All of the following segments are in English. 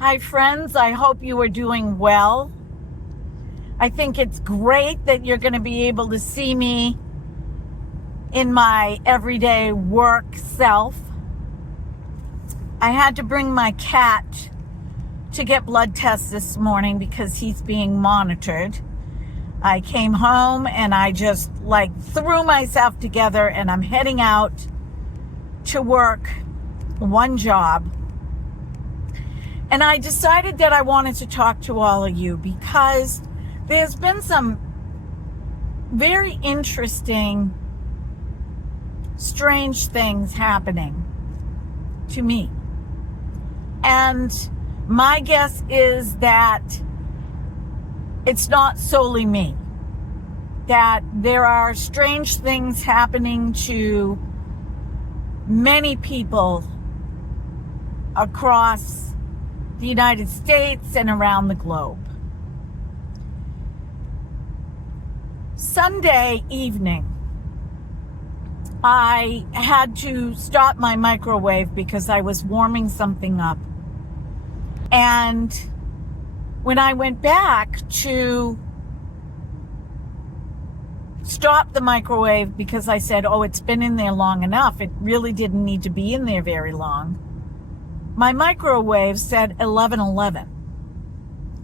Hi, friends. I hope you are doing well. I think it's great that you're going to be able to see me in my everyday work self. I had to bring my cat to get blood tests this morning because he's being monitored. I came home and I just threw myself together and I'm heading out to work one job. And I decided that I wanted to talk to all of you because there's been some very interesting, strange things happening to me. And my guess is that it's not solely me, that there are strange things happening to many people across the United States and around the globe. Sunday evening, I had to stop my microwave because I was warming something up. And when I went back to stop the microwave because I said, it's been in there long enough. It really didn't need to be in there very long. My microwave said 11:11.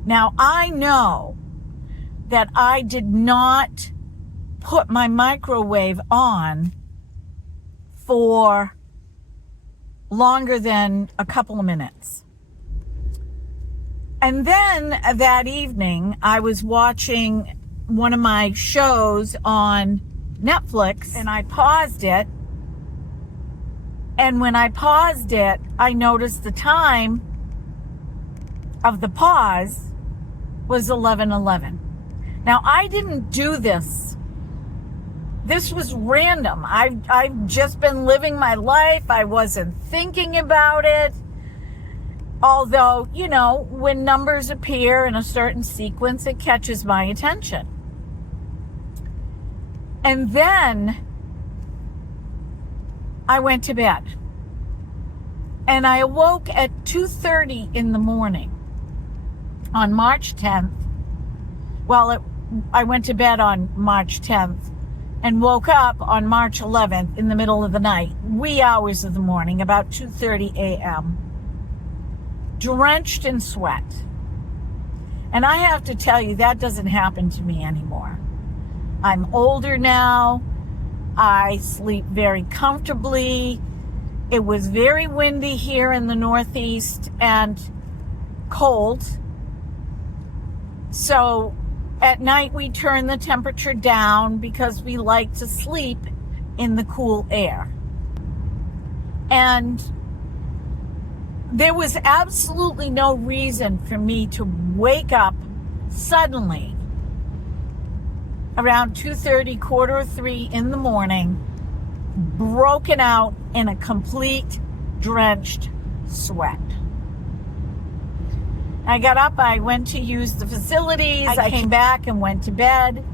Now, I know that I did not put my microwave on for longer than a couple of minutes. And then that evening, I was watching one of my shows on Netflix and I paused it. And when I paused it, I noticed the time of the pause was 11:11. Now, I didn't do this. This was random. I've just been living my life. I wasn't thinking about it. Although, when numbers appear in a certain sequence, it catches my attention. And then I went to bed. And I awoke at 2:30 in the morning on March 10th. I went to bed on March 10th and woke up on March 11th in the middle of the night, wee hours of the morning, about 2:30 a.m., drenched in sweat. And I have to tell you, that doesn't happen to me anymore. I'm older now. I sleep very comfortably. It was very windy here in the Northeast and cold. So at night we turn the temperature down because we like to sleep in the cool air. And there was absolutely no reason for me to wake up suddenly around 2:30, 2:45 in the morning, broken out in a complete drenched sweat. I got up, I went to use the facilities, I came back and went to bed,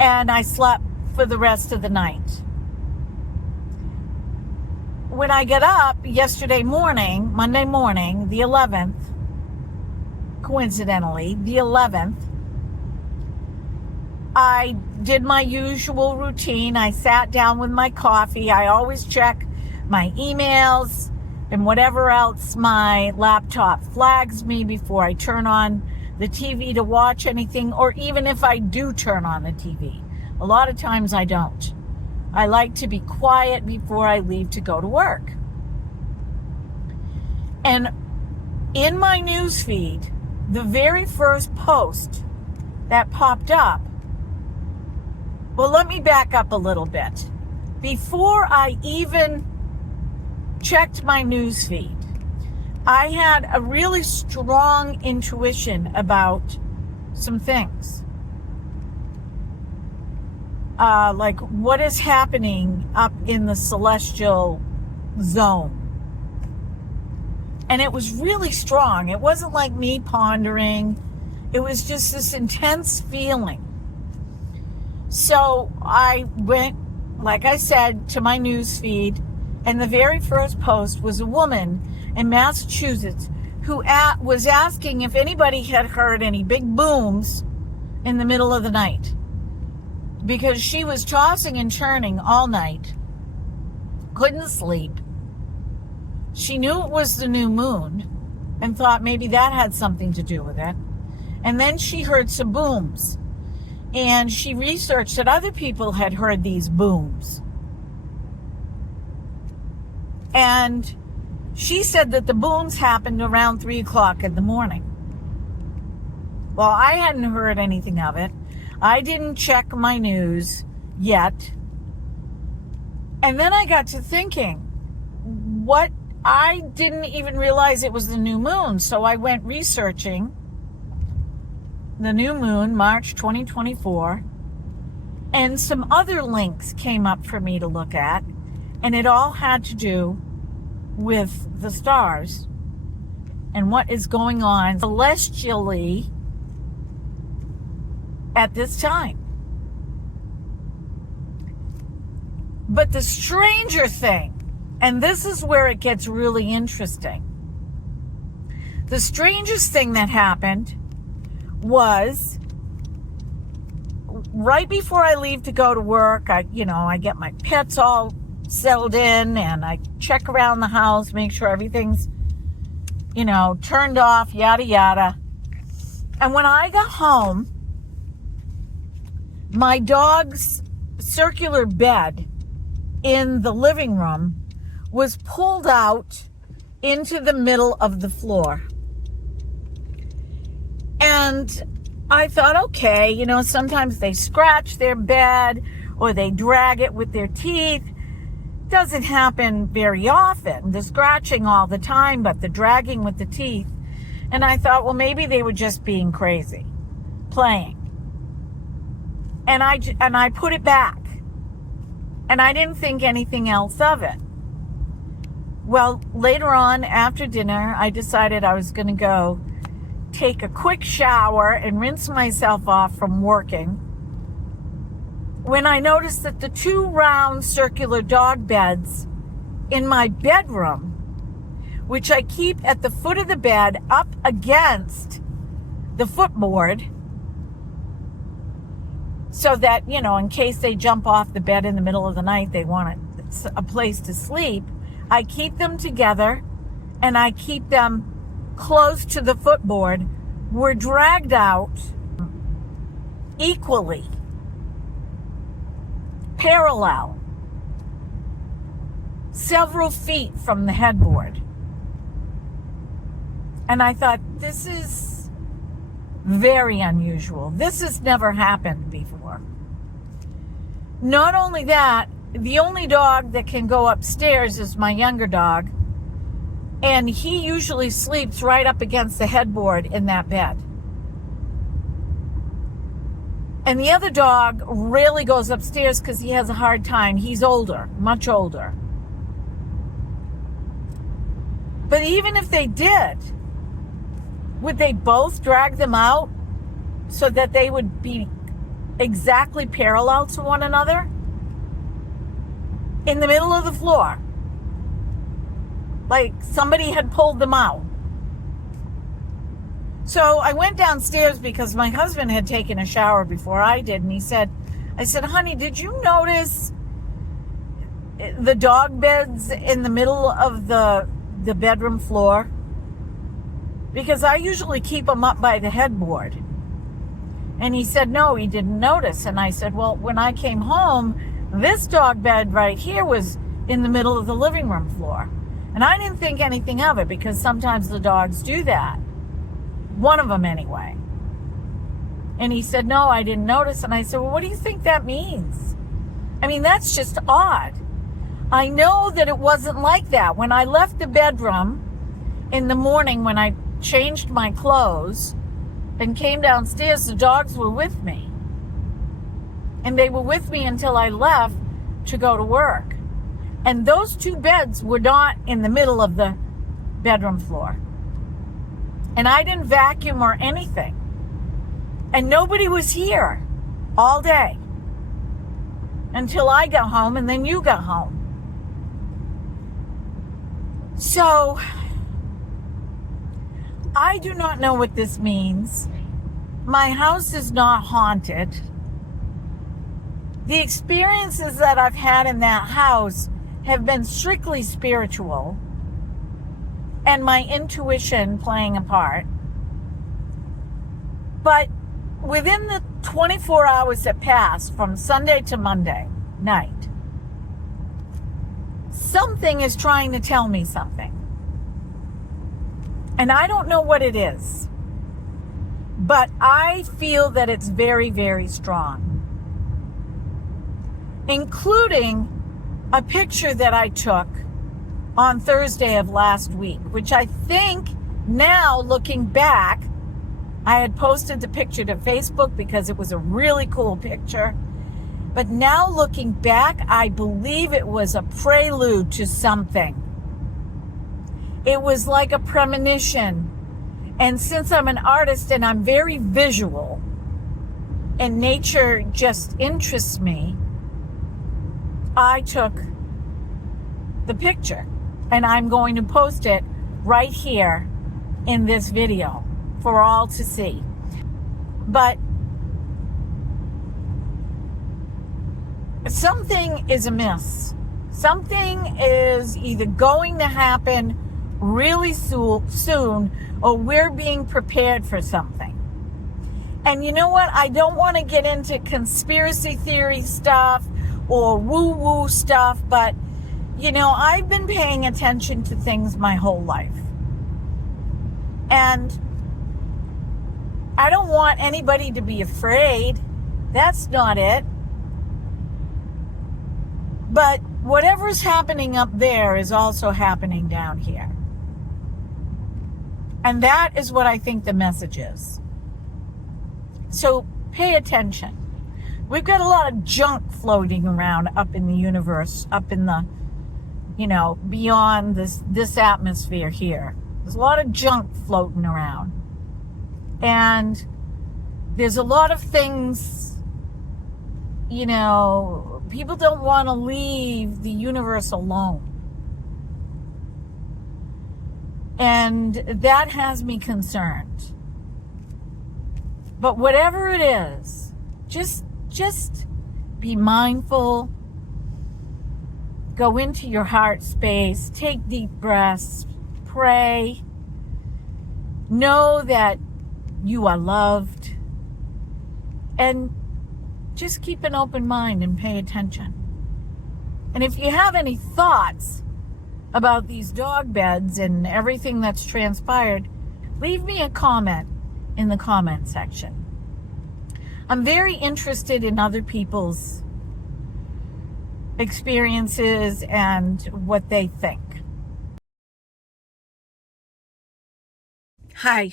and I slept for the rest of the night. When I got up yesterday morning, Monday morning, the 11th, coincidentally, the 11th, I did my usual routine. I sat down with my coffee. I always check my emails and whatever else my laptop flags me before I turn on the TV to watch anything, or even if I do turn on the TV. A lot of times I don't. I like to be quiet before I leave to go to work. And in my news feed, the very first post that popped up, let me back up a little bit. Before I even checked my news feed, I had a really strong intuition about some things. Like what is happening up in the celestial zone. And it was really strong. It wasn't like me pondering. It was just this intense feeling. So I went, like I said, to my news feed, and the very first post was a woman in Massachusetts who was asking if anybody had heard any big booms in the middle of the night, because she was tossing and turning all night, couldn't sleep. She knew it was the new moon and thought maybe that had something to do with it. And then she heard some booms, and she researched that other people had heard these booms. And she said that the booms happened around 3 o'clock in the morning. Well, I hadn't heard anything of it. I didn't check my news yet. And then I got to thinking, I didn't even realize it was the new moon. So I went researching the new moon, March 2024, and some other links came up for me to look at, and it all had to do with the stars and what is going on celestially at this time. But the stranger thing, and this is where it gets really interesting, the strangest thing that happened was right before I leave to go to work. I get my pets all settled in, and I check around the house, make sure everything's, turned off, yada, yada. And when I got home, my dog's circular bed in the living room was pulled out into the middle of the floor. And I thought, okay, sometimes they scratch their bed or they drag it with their teeth. Doesn't happen very often, the scratching all the time, but the dragging with the teeth. And I thought, well, maybe they were just being crazy, playing. And I put it back. And I didn't think anything else of it. Well, later on after dinner, I decided I was going to go take a quick shower and rinse myself off from working, when I noticed that the 2 round circular dog beds in my bedroom, which I keep at the foot of the bed up against the footboard, so that, in case they jump off the bed in the middle of the night, they want a place to sleep, I keep them together and I keep them close to the footboard, were dragged out equally, parallel, several feet from the headboard. And I thought, this is very unusual. This has never happened before. Not only that, the only dog that can go upstairs is my younger dog, and he usually sleeps right up against the headboard in that bed. And the other dog rarely goes upstairs because he has a hard time. He's older, much older. But even if they did, would they both drag them out so that they would be exactly parallel to one another in the middle of the floor? Like somebody had pulled them out. So I went downstairs because my husband had taken a shower before I did. And I said, honey, did you notice the dog beds in the middle of the bedroom floor? Because I usually keep them up by the headboard. And he said, no, he didn't notice. And I said, well, when I came home, this dog bed right here was in the middle of the living room floor. And I didn't think anything of it because sometimes the dogs do that. One of them anyway. And he said, no, I didn't notice. And I said, well, what do you think that means? I mean, that's just odd. I know that it wasn't like that. When I left the bedroom in the morning, when I changed my clothes and came downstairs, the dogs were with me. And they were with me until I left to go to work. And those 2 beds were not in the middle of the bedroom floor. And I didn't vacuum or anything. And nobody was here all day until I got home, and then you got home. So I do not know what this means. My house is not haunted. The experiences that I've had in that house have been strictly spiritual and my intuition playing a part. But within the 24 hours that passed from Sunday to Monday night, something is trying to tell me something. And I don't know what it is, but I feel that it's very, very strong. Including a picture that I took on Thursday of last week, which I think now, looking back, I had posted the picture to Facebook because it was a really cool picture. But now looking back, I believe it was a prelude to something. It was like a premonition. And since I'm an artist and I'm very visual and nature just interests me, I took the picture and I'm going to post it right here in this video for all to see. But something is amiss. Something is either going to happen really soon or we're being prepared for something. And you know what? I don't want to get into conspiracy theory stuff or woo-woo stuff, but you know, I've been paying attention to things my whole life. And I don't want anybody to be afraid. That's not it. But whatever's happening up there is also happening down here. And that is what I think the message is. So pay attention. We've got a lot of junk floating around up in the universe, up in the, you know, beyond this atmosphere here. There's a lot of junk floating around. And there's a lot of things, you know, people don't want to leave the universe alone. And that has me concerned. But whatever it is, just be mindful. Go into your heart space, take deep breaths, pray. Know that you are loved. And just keep an open mind and pay attention. And if you have any thoughts about these dog beds and everything that's transpired, leave me a comment in the comment section. I'm very interested in other people's experiences and what they think. Hi.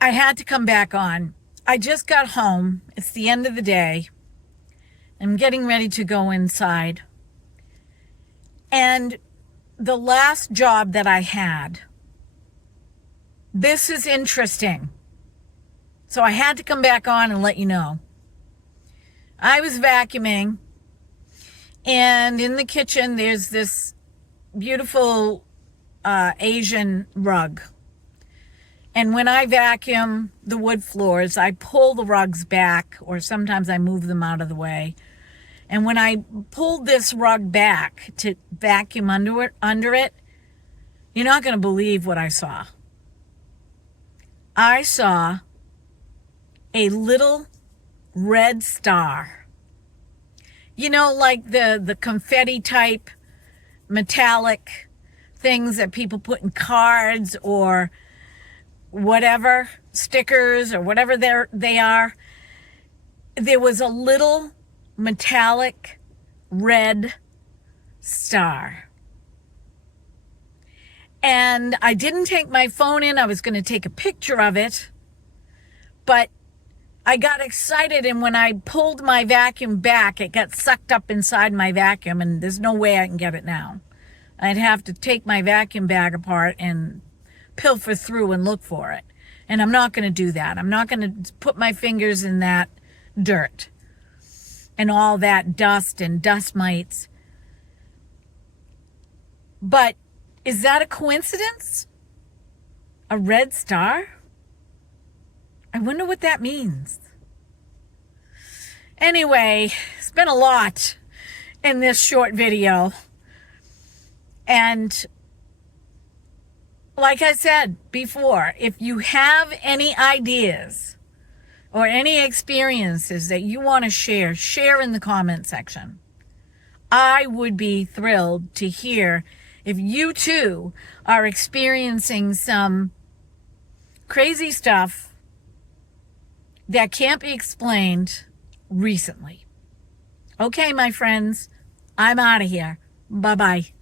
I had to come back on. I just got home. It's the end of the day. I'm getting ready to go inside. And the last job that I had, this is interesting. So I had to come back on and let you know. I was vacuuming, and in the kitchen there's this beautiful Asian rug. And when I vacuum the wood floors, I pull the rugs back, or sometimes I move them out of the way. And when I pulled this rug back to vacuum under it, you're not going to believe what I saw. I saw a little red star. You know, like the confetti type metallic things that people put in cards or whatever, stickers or whatever they are. There was a little metallic red star. And I didn't take my phone in. I was going to take a picture of it. But I got excited, and when I pulled my vacuum back, it got sucked up inside my vacuum, and there's no way I can get it now. I'd have to take my vacuum bag apart and pilfer through and look for it. And I'm not going to do that. I'm not going to put my fingers in that dirt and all that dust and dust mites. But is that a coincidence? A red star? I wonder what that means. Anyway, it's been a lot in this short video. And like I said before, if you have any ideas or any experiences that you want to share in the comment section. I would be thrilled to hear if you too are experiencing some crazy stuff that can't be explained recently. Okay, my friends, I'm out of here. Bye-bye.